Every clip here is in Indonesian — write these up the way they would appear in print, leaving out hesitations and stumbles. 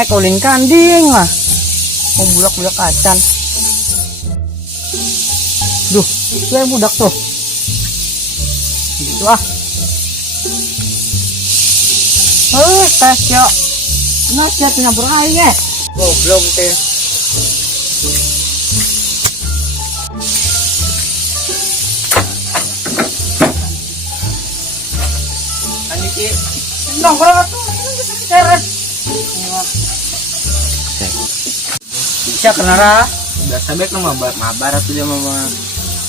Kauling kanding lah. Mau budak-budak kacan. Duh, itu yang budak tuh. Gitu ah. Tes ya. Nasihat nyampur aing goblok teh. Aniki, nongkrong atuh. Seret. Bisa kenara. Biasa baik nama mabar atuh dia mama.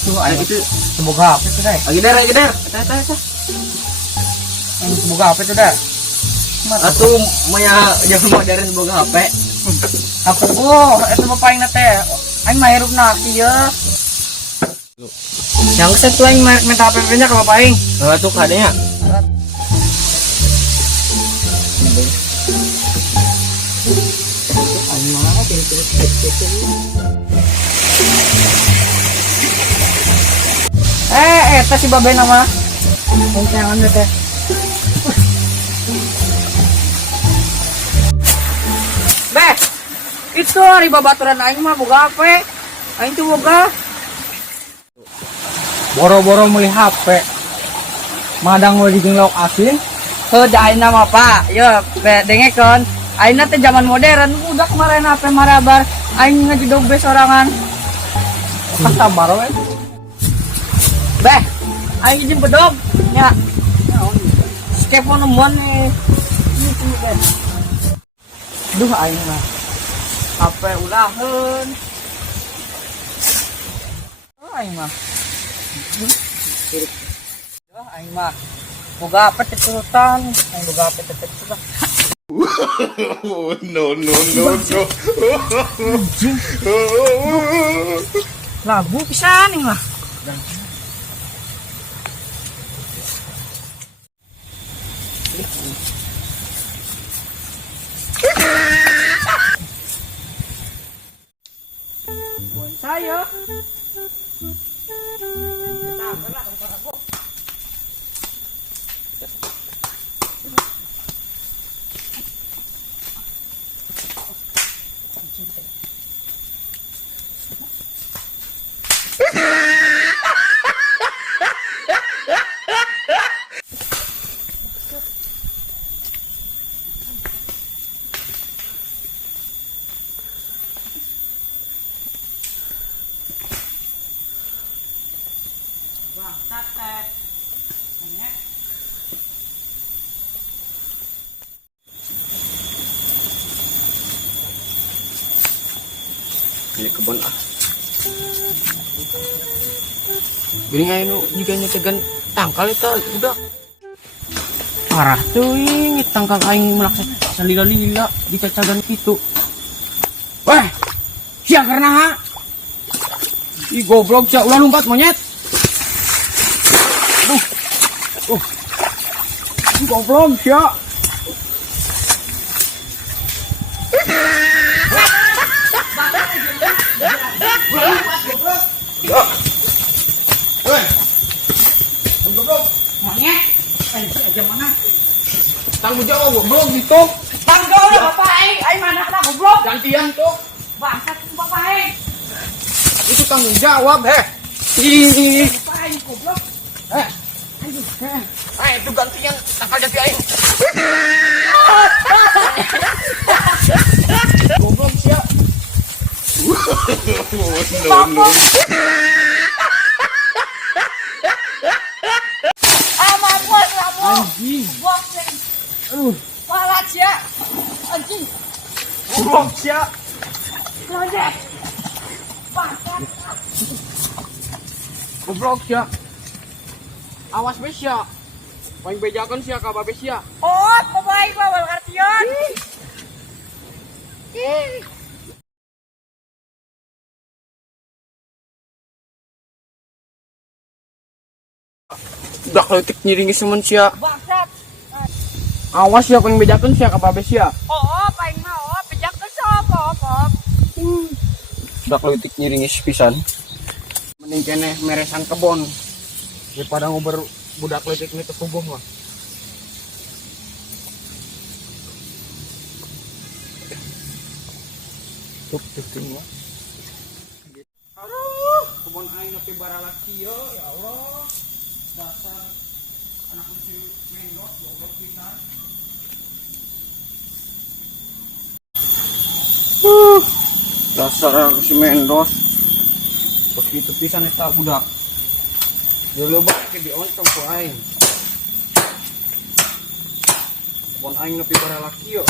Tuh ayo itu semoga apa itu deh. Lagi der. Eta. Yang semoga apa itu deh. Atuh maya jangan modern semoga HP. Apa gua eta mah paling teh. Aing mah hirupna kieu. Yang satu aing minta HP-nya ka paling. Heeh tuh kadenya. Eta si babe nama. Jangan teh. Beh, itu hari babaturan aing mah boga HP. Aing tuh boga. Boro-boro meuli HP. Madang mau dijeng lauk asin. Heuh da ayeuna mah Pak. Ye, dengekeun. Ayeuna teh zaman modern, udah kemarin HP marabar. Aing ngejudog be sorangan. Sabar we. Beh, aing izin bedog nya. Skepo nemuan nih. Ini beh. Duh aing mah. HP ulaheun. Aing mah. Duh aing mah. Boga HP teturutan, aing boga HP teturutan. No. Lagu pisan nih mah. Buat saya. Bangsat teh. Ini kebun ah. Gini aja nu juga nyetegan tangkal itu udah Parah tuh ini tangkal aing melaksa salila-lila di cacagan gitu. Weh, siang karena ha? Ih goblok sia ulah lompat monyet. Goblok sia. Goblok. Monyet. Aja mana? tanggung jawab goblok gitu. Tanggung jawab Bapak aing mana kana goblok. Gantian tuh. Bangsat Bapak aing. Itu tanggung jawab Ih. Bapak aing goblok. Itu gantian tangkal jati aing. Goblok siap. No. Anjing. Palat ya. Anjing. Goblok siap. Projek. Bangsat. Goblok siap. Awas be siap. Paling bejakan siap ka babe siap. Oh, pemain bawal artian. Udah kletik nyiringi semen siap. Bangsat. Awas siap paling bejakan siap ka babe siap. Oh, paling mau pejak ke sop. Udah kletik nyiringi sepisan. Mending kene meresan kebon daripada ngobrol budak kletik ini ketubuh mah. tutup ya. Aduh, kebun aing nepi baralaki ya Allah. Dasar anak si Mendos goblok pisan. Dasar anak si Mendos. Begitu pisan eta budak. Dia loba ke di oncom ku aing. Kebun aing nepi baralaki ya.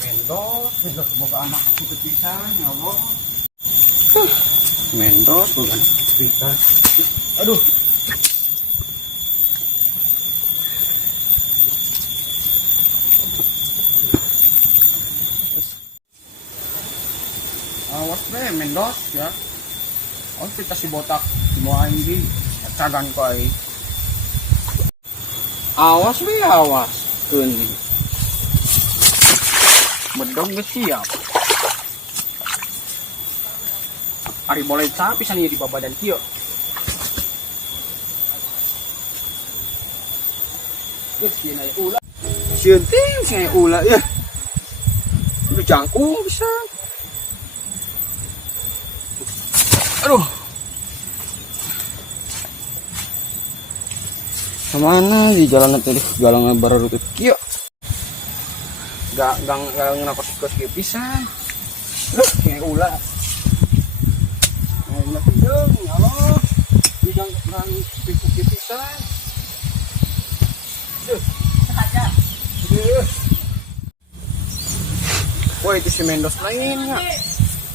Mendos, semoga anak aku kepisan, ya Allah. Mendos, bukan kepisan. Aduh. Awas deh, Mendos ya. Awas kita si botak, semua ini cagan koi. Awas deh, awas. Ini. Bedong gak siap. Hari boleh sapi sana di badan kio. Sini ulah. Sini ulah ya. Lu jangkung bisa. Aduh. Kemana di jalan tadi? Galang baru tutup kio. Gang ngakos-kos kieu pisan. Kayak ulah. Ulah pinjeng ya Allah. Dijang berang pikuk pisan. Saja. Woi itu si Mendos lainnya.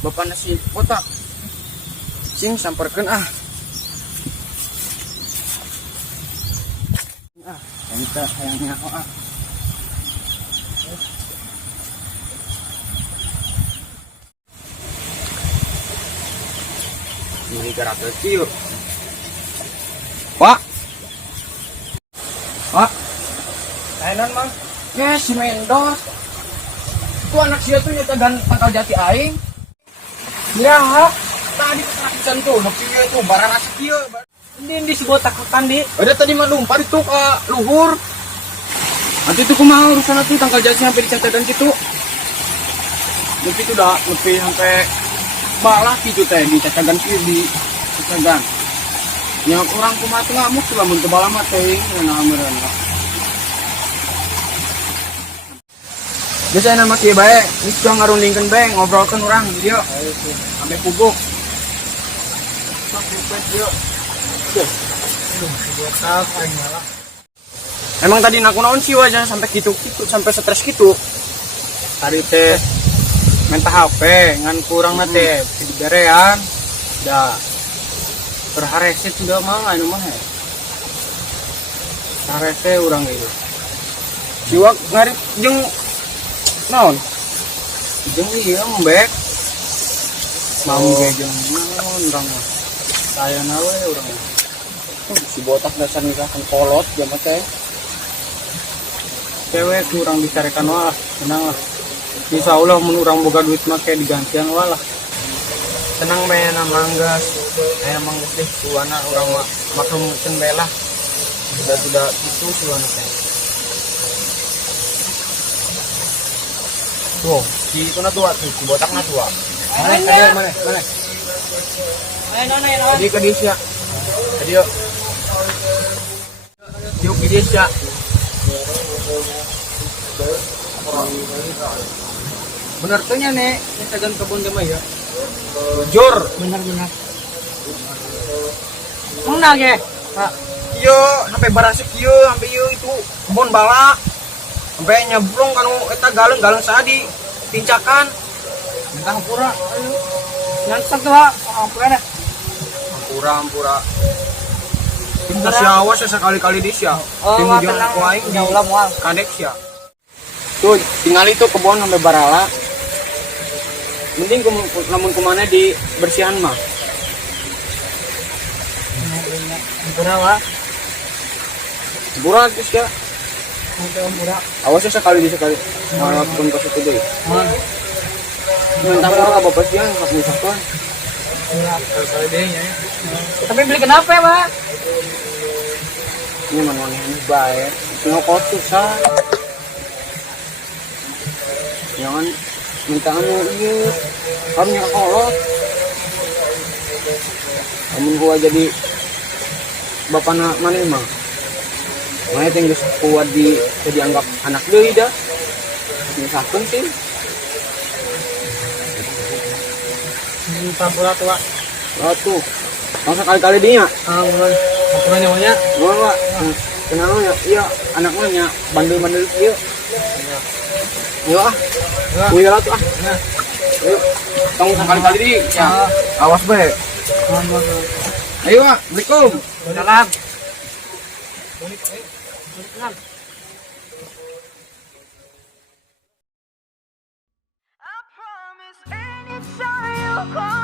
Bapak nasi botak. Sing samperkeun ah. Minta sayangnya ah. Ini gerak kecil. Pak. Pak. Kainan mang. Ya si Mendos. Itu anak sia tuh nyata dan tangkal jati aing. Ya, tadi kesakitan tuh, nepi itu barang nasi kieu. Ini si botak tadi. Ada tadi mah lumpar itu ke luhur. Nanti itu kumaha urusan atuh tangkal jati sampai dicatetan gitu. Nepi itu dah, nepi sampai balah gitu teh di cacagan kieu di cacagan. Yang orang kumaha teh ngamuk tuh lamun teu balah mah teh nah meureun. Biasanya nama kieu bae, geus dong ngarundingkeun bae ngobrolkeun urang video. Sampai kubuk. Emang tadi naku naon sih wajah sampai gitu sampai stres gitu. Tadi teh minta HP ngan kurang nate digarean da berharese sudah mah anu mah he. Harese urang gitu. Siwak ngarit jeung naon? Jeung ieu mbek. Mamge jeung naon urang mah. Saya nawe urang mah. Si botak dasar nikahkan kolot jama teh. Cewek kurang dicarikan walah, tenang lah. Insya Allah menurang boga duit make digantian walah. Tenang bae na manggas. Aya manggas deh suana urang mah maklumkeun bae lah. Sudah itu suana teh. Tuh, si kuna tua tuh, si botakna tua. Mana? Jadi ke dia. Jadi yuk. Yuk ke dia. Bener tuh nya nek, cacagan kebun dia mah ya. Jujur, Benar. Mana ge? Pak. Iya, sampai barasik ieu, sampai ieu itu kebun bala. Sampai nyebrong kanu eta galeng sadi tincakan. Minta hampura. Nyansek tuh, hampura dah. Hampura. Kita siawas sekali-kali di sia. Wah, tenang. Ya ulah moal. Kadek sia. Tuh, tinggal itu kebun sampai barala. Mending lamun kemana di bersihan mah. Hampura. Burak geus ya. Hampura. Awasnya sekali. Ngalakeun ka situ deui. Man. Mentang orang ka bapak siang ka pusatkan. Kali deh ya. Tapi beli kenapa ya, Pak? Ini mana ini baik. Ngokot susah. Jangan minta anu iya. Harusnya kolot. Kamu gua jadi bapak mana mah. Mana tinggal kuat dianggap anak deui dah. Ini sakun sih. Tampura tuh, Pak. Tuh. Langsung kali-kali dia. Mulai. Apa namanya? Gua Pak. Kenal ya? Iya, anaknya nya bandel-bandel ieu. Yuk ah. Kuya lah tuh ah. Yuk. Tong kali-kali di. Ya. Awas bae. Ayo ah, Assalamualaikum. Salam. I promise anytime you call